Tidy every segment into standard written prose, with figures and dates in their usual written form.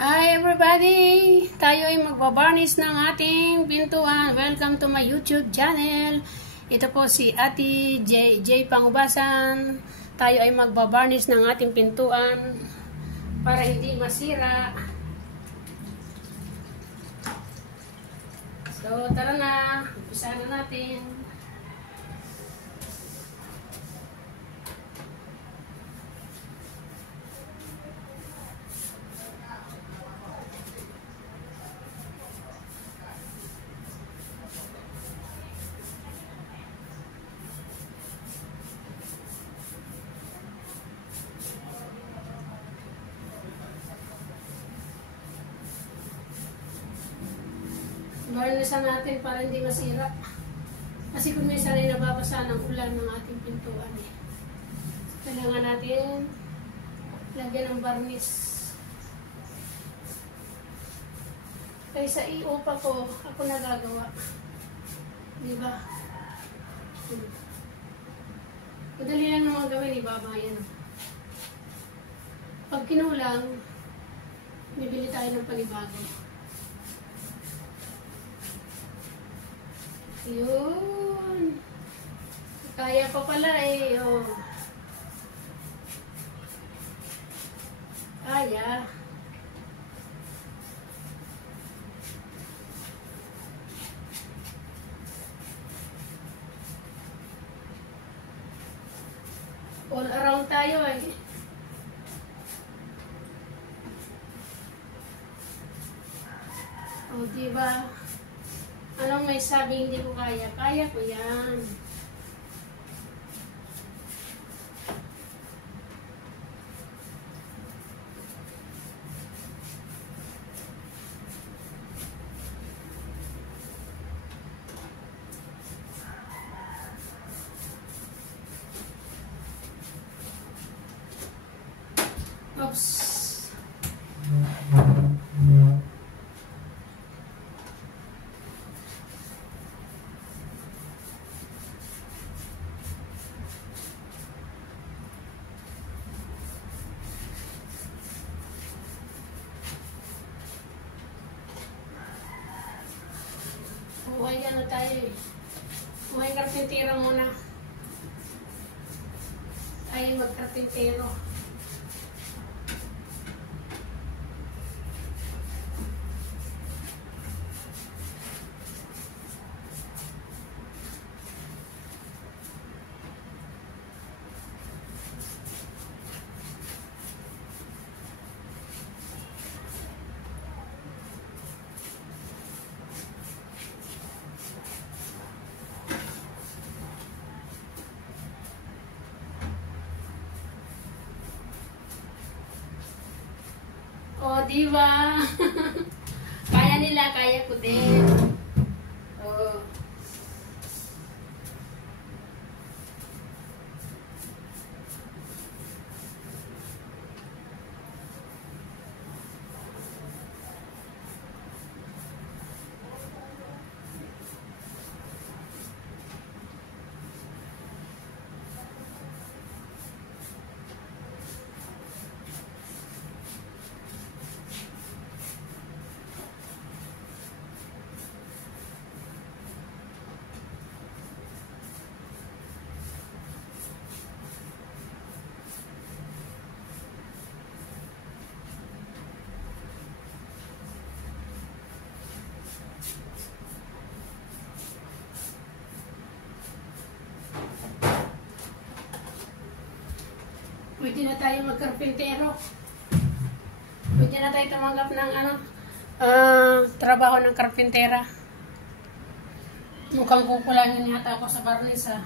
Hi everybody! Tayo ay magbabarnish ng ating pintuan. Welcome to my YouTube channel. Ito po si Ate J Pangubasan. Tayo ay magbabarnish ng ating pintuan para hindi masira. So tara na, umpisa na natin. Barnisan natin para hindi masira. Kasi kung minsan ay nababasa ng ulan ng ating pintuan eh. Kailangan natin lagyan ng barnis. Kaysa iupa ko, ako nagagawa. Diba? Madali lang naman gawin, ibabayan. Pag kinulang, bibili tayo ng panibago. Yun. Kaya pa pala eh. Oh. Kaya. All around tayo eh. Oh, diba? Anong may sabi hindi ko kaya? Kaya ko yan. Oops. Buhay ano tayo eh. Buhay karpintero muna. Tayo magkarpintero. Oh, diba? Kaya nila, kaya ko din. Oh. Pwede na tayo magkarpintero. Pwede na tayo tumanggap ng trabaho ng karpintera. Mukhang kukulangin yata ako sa barnis ha.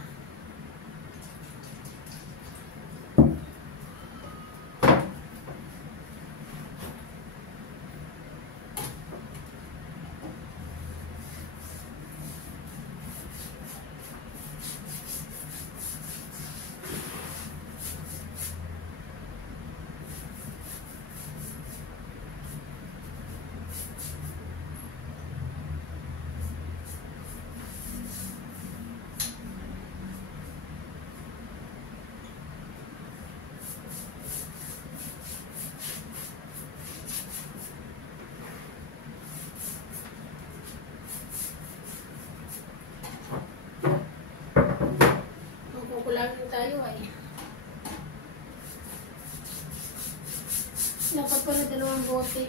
ng bote.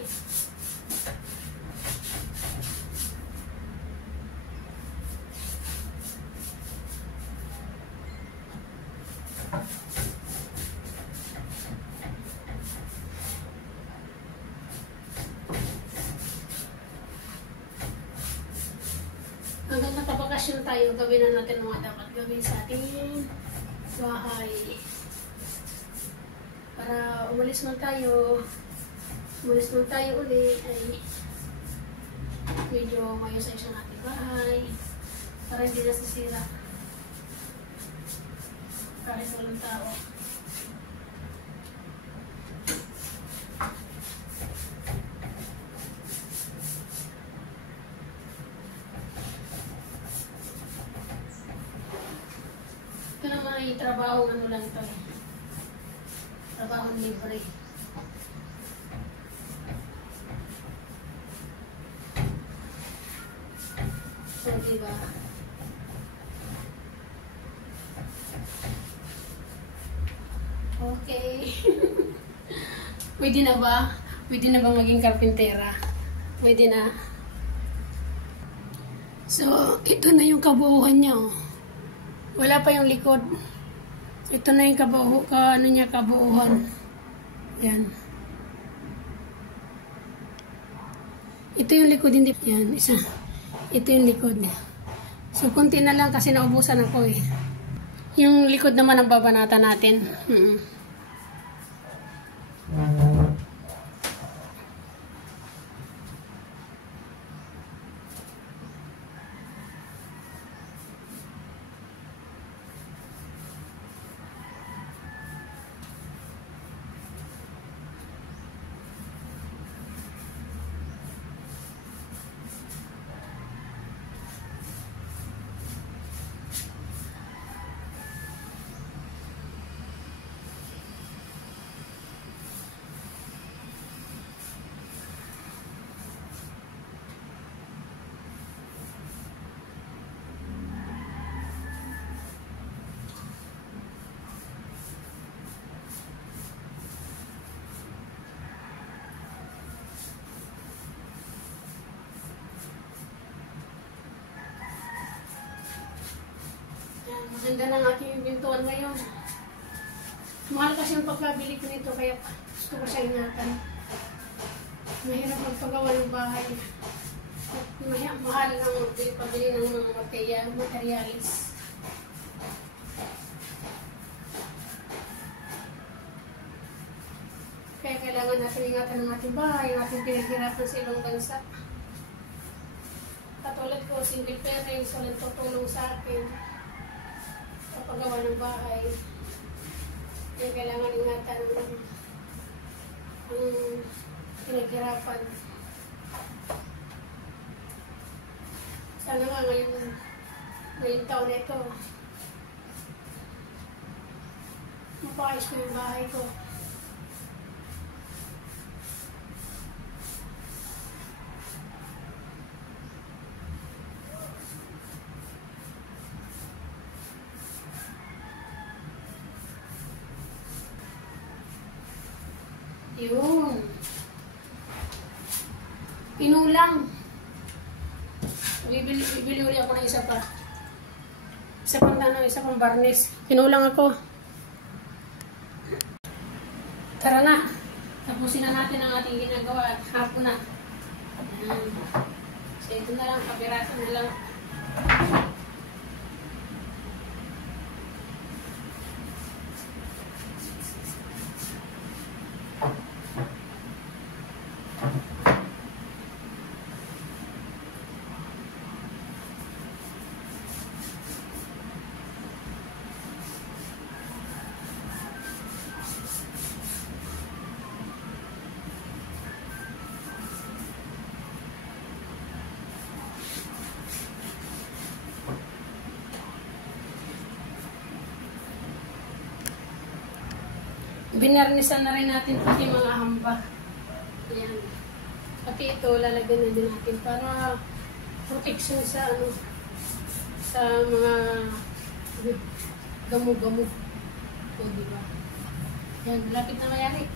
Hanggang nakabakasyon tayo, gawin na natin mga dapat gawin sa ating bahay. Para umalis man tayo ulit, ay medyo mayos-ayos ang ating bahay. Para hindi nasisira. Kahit walang tao. Ito naman ay trabaho ano lang to eh. Trabaho libre. So, diba? Okay. Pwede na ba? Pwede na bang maging karpintera? Pwede na. So, ito na yung kabuuan niya. Oh. Wala pa yung likod. Ito na yung kabuuan. Yan. Ito yung likod, hindi. Yan, isa. Ito yung likod. So, konti na lang kasi naubusan ako eh. Yung likod naman ang babanatan natin. Maganda ng aking bintuan ngayon. Mahal kasi yung pagkabili ko nito, kaya gusto ko siya ingatan. Mahirap magpagawa ng bahay. Mahal ng pabili ng mga materialis. Kaya kailangan natin ingatan ng ating bahay, ang ating pinaghirapan sa ibang bansa. Katulad ko, single parents, walang tutulong sa akin. Paggawa ng bahay, kaya kailangan ingatan ang pinaghirapan. Sana nga ngayong taon na ito, mapayos ko yung bahay ko. Yun. Pinulang. Bibili ulit ako ng isa pa. Isa pang varnish. Pinulang ako. Tara na. Tapusin na natin ang ating ginagawa. Hapon na. So ito na lang. Kapirasan na lang. Binarnisan na rin natin pati mga hamba. Ayan. Pati ito, lalagyan na din natin para protection sa sa mga gamo-gamo. O, diba? Yan, lapit na mayari.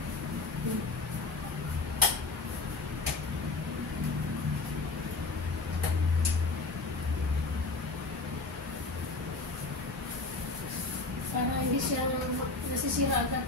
hindi siya nasisira agad.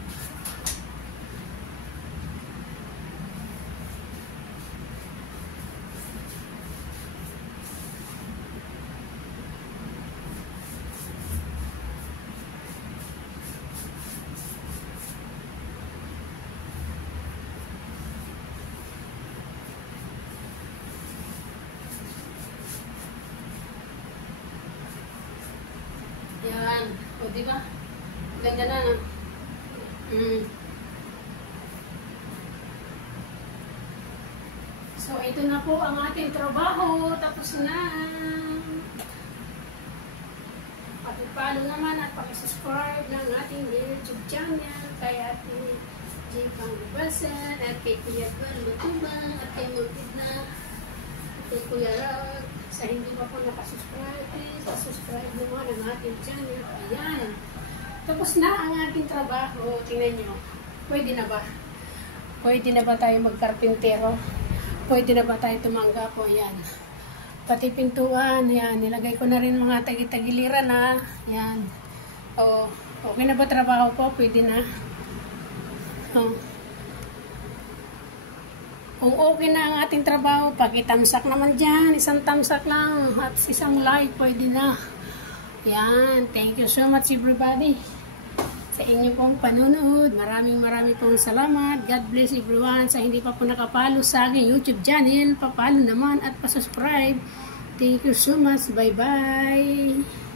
Yan. O, diba? Ganda na, no? So, ito na po ang ating trabaho. Tapos na. Pakipalo naman at pakisubscribe ng ating YouTube channel kay Ate J. Pangbasan at kay Kuya Gwen Lutubang at kay Mugidna at kay Kuya Rod. Sa hindi pa po nakasubscribe, please subscribe naman ang ating channel. Ayan. Tapos na ang ating trabaho. Tingnan nyo. Pwede na ba? Pwede na ba tayo magkarpintero? Pwede na ba tayo tumangga po? Ayan. Pati pintuan. Ayan. Nilagay ko na rin mga tagitagiliran na. Ayan. O, okay na ba trabaho ko? Pwede na. O. Kung okay na ang ating trabaho, pakitamsak naman dyan. Isang tamsak lang at isang like, pwede na. Yan. Thank you so much everybody sa inyo pong panunood. Maraming pong salamat. God bless everyone. Sa hindi pa po nakapalo sa aking YouTube channel, papalo naman at pasubscribe. Thank you so much. Bye-bye.